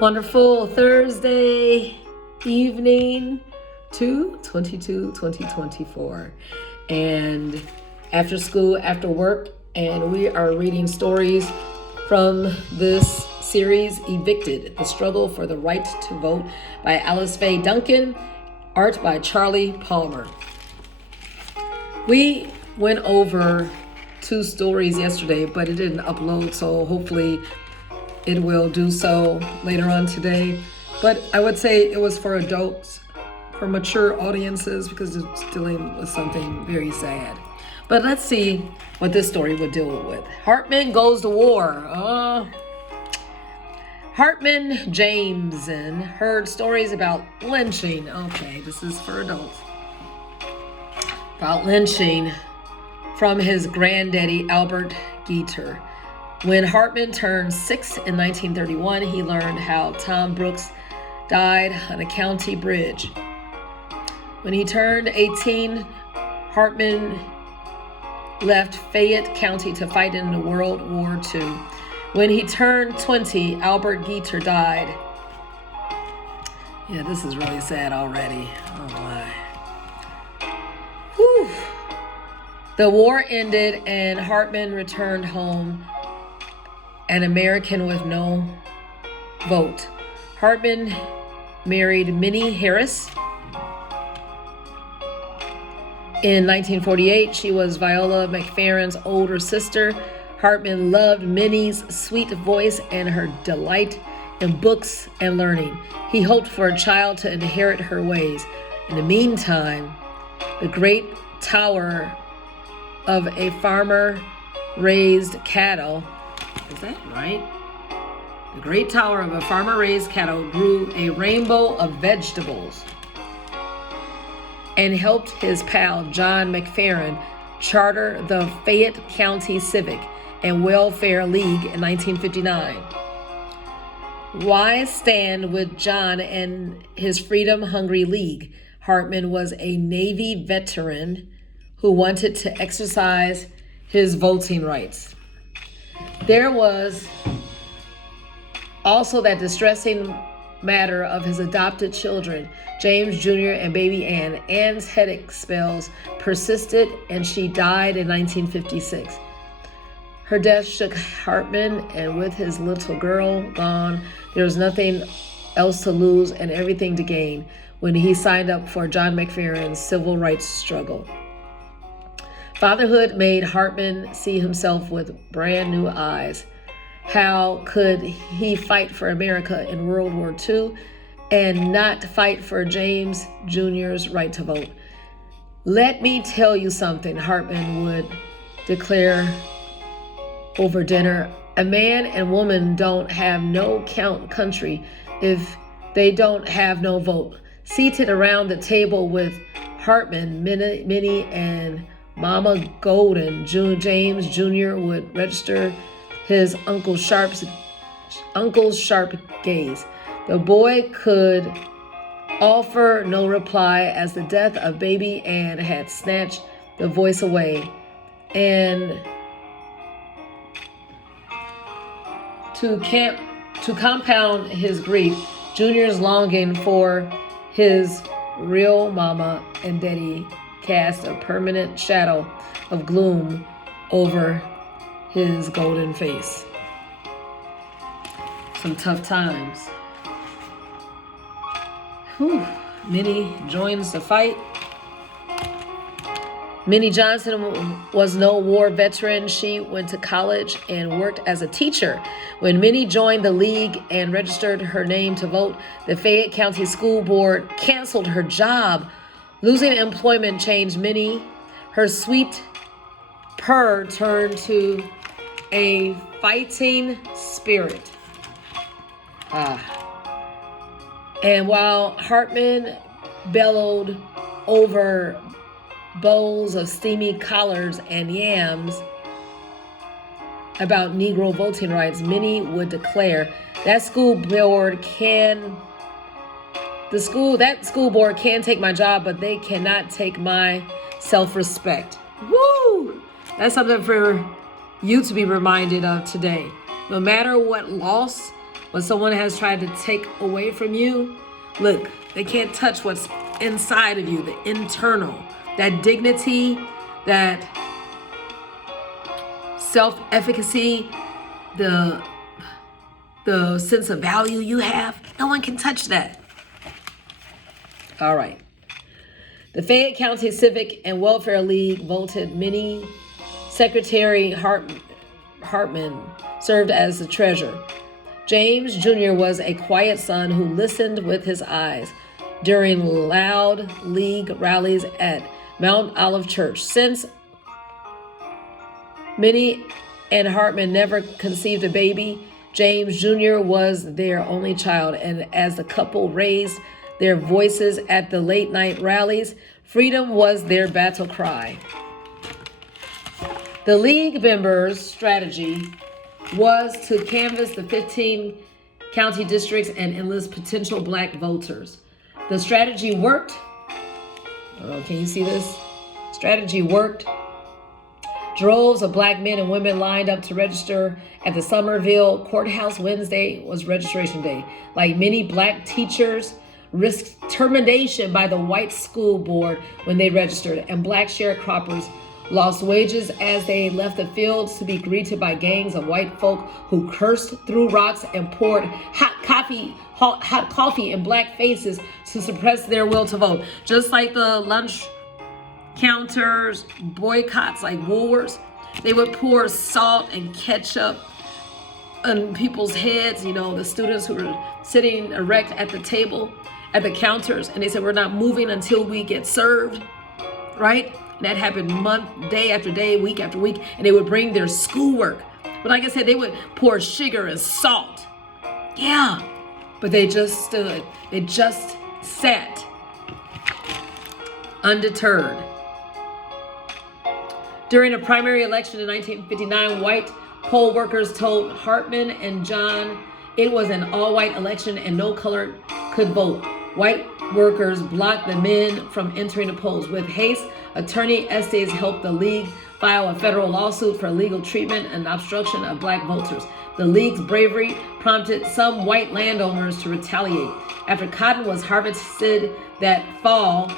Wonderful Thursday evening to 2024. And after school, after work, and we are reading stories from this series, Evicted, The Struggle for the Right to Vote by Alice Faye Duncan, art by Charlie Palmer. We went over 2 stories yesterday, but it didn't upload, so hopefully it will do so later on today. But I would say it was for adults, for mature audiences, because it's dealing with something very sad. But let's see what this story would deal with. Hartman goes to war. Hartman Jameson heard stories about lynching. Okay, this is for adults. About lynching from his granddaddy, Albert Geter. When Hartman turned 6 in 1931, he learned how Tom Brooks died on a county bridge. When he turned 18, Hartman left Fayette County to fight in World War II. When he turned 20, Albert Geter died. Yeah, this is really sad already. Oh my. Whew. The war ended and Hartman returned home, an American with no vote. Hartman married Minnie Harris. In 1948, she was Viola McFerrin's older sister. Hartman loved Minnie's sweet voice and her delight in books and learning. He hoped for a child to inherit her ways. In the meantime, the great tower of a farmer raised cattle. Is that right? The great tower of a farmer raised cattle grew a rainbow of vegetables and helped his pal John McFerrin charter the Fayette County Civic and Welfare League in 1959. Why stand with John and his freedom-hungry league? Hartman was a Navy veteran who wanted to exercise his voting rights. There was also that distressing matter of his adopted children, James Jr. and baby Ann. Ann's headache spells persisted and she died in 1956. Her death shook Hartman, and with his little girl gone, there was nothing else to lose and everything to gain when he signed up for John McFerrin's civil rights struggle. Fatherhood made Hartman see himself with brand new eyes. How could he fight for America in World War II and not fight for James Jr.'s right to vote? Let me tell you something, Hartman would declare over dinner. A man and woman don't have no country if they don't have no vote. Seated around the table with Hartman, Minnie, and Mama Golden, James Jr. would register his uncle's sharp gaze. The boy could offer no reply as the death of baby Ann had snatched the voice away. And to compound his grief, Junior's longing for his real mama and daddy cast a permanent shadow of gloom over his golden face. Some tough times. Minnie joins the fight. Minnie Johnson was no war veteran. She went to college and worked as a teacher. When Minnie joined the league and registered her name to vote, the Fayette County School Board canceled her job. Losing employment changed Minnie. Her sweet purr turned to a fighting spirit. And while Hartman bellowed over bowls of steamy collards and yams about Negro voting rights, Minnie would declare, that school board can take my job, but they cannot take my self-respect. Woo! That's something for you to be reminded of today. No matter what loss what someone has tried to take away from you, look, they can't touch what's inside of you, the internal, that dignity, that self-efficacy, the sense of value you have. No one can touch that. All right. The Fayette County Civic and Welfare League voted Minnie. Secretary Hartman served as the treasurer. James Jr. was a quiet son who listened with his eyes during loud league rallies at Mount Olive Church. Since Minnie and Hartman never conceived a baby, James Jr. was their only child, and as the couple raised their voices at the late-night rallies, freedom was their battle cry. The League members' strategy was to canvass the 15 county districts and enlist potential black voters. The strategy worked. Oh, can you see this? Strategy worked. Droves of black men and women lined up to register at the Somerville courthouse. Wednesday was registration day. Like many black teachers, risked termination by the white school board when they registered, and black sharecroppers lost wages as they left the fields to be greeted by gangs of white folk who cursed, threw rocks, and poured hot coffee in black faces to suppress their will to vote. Just like the lunch counters boycotts like Woolworths, they would pour salt and ketchup on people's heads, the students who were sitting erect at the table, at the counters, and they said, we're not moving until we get served, right? And that happened day after day, week after week, and they would bring their schoolwork. But like I said, they would pour sugar and salt. Yeah, but they just stood. They just sat undeterred. During a primary election in 1959, white poll workers told Hartman and John it was an all-white election and no color could vote. White workers blocked the men from entering the polls. With haste, attorney Estes helped the League file a federal lawsuit for illegal treatment and obstruction of black voters. The League's bravery prompted some white landowners to retaliate. After cotton was harvested that fall,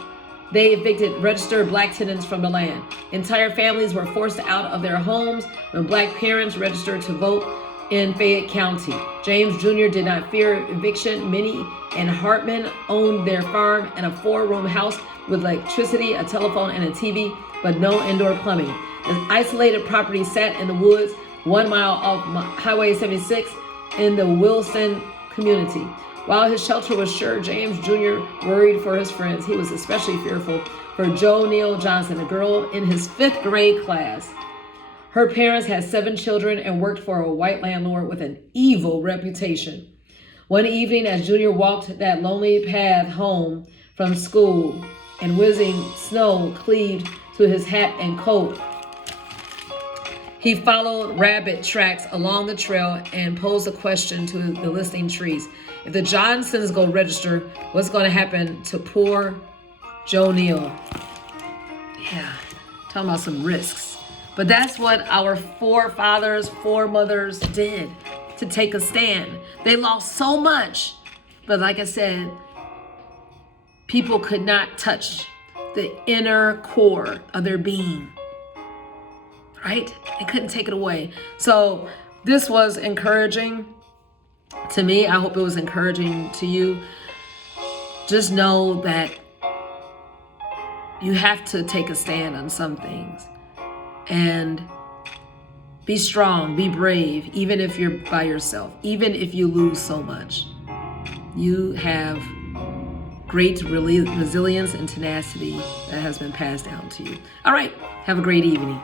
they evicted registered black tenants from the land. Entire families were forced out of their homes when black parents registered to vote in Fayette County. James Jr. did not fear eviction. Minnie and Hartman owned their farm and a 4-room house with electricity, a telephone, and a TV, but no indoor plumbing. The isolated property sat in the woods 1 mile off Highway 76 in the Wilson community. While his shelter was sure, James Jr. worried for his friends. He was especially fearful for Jo Neal Johnson, a girl in his 5th grade class. Her parents had 7 children and worked for a white landlord with an evil reputation. One evening, as Junior walked that lonely path home from school and whizzing snow cleaved to his hat and coat, he followed rabbit tracks along the trail and posed a question to the listening trees. If the Johnsons go register, what's going to happen to poor Jo Neal? Yeah, talking about some risks. But that's what our forefathers, foremothers did, to take a stand. They lost so much, but like I said, people could not touch the inner core of their being, right? They couldn't take it away. So this was encouraging to me. I hope it was encouraging to you. Just know that you have to take a stand on some things. And be strong, be brave, even if you're by yourself, even if you lose so much. You have great resilience and tenacity that has been passed down to you. All right, have a great evening.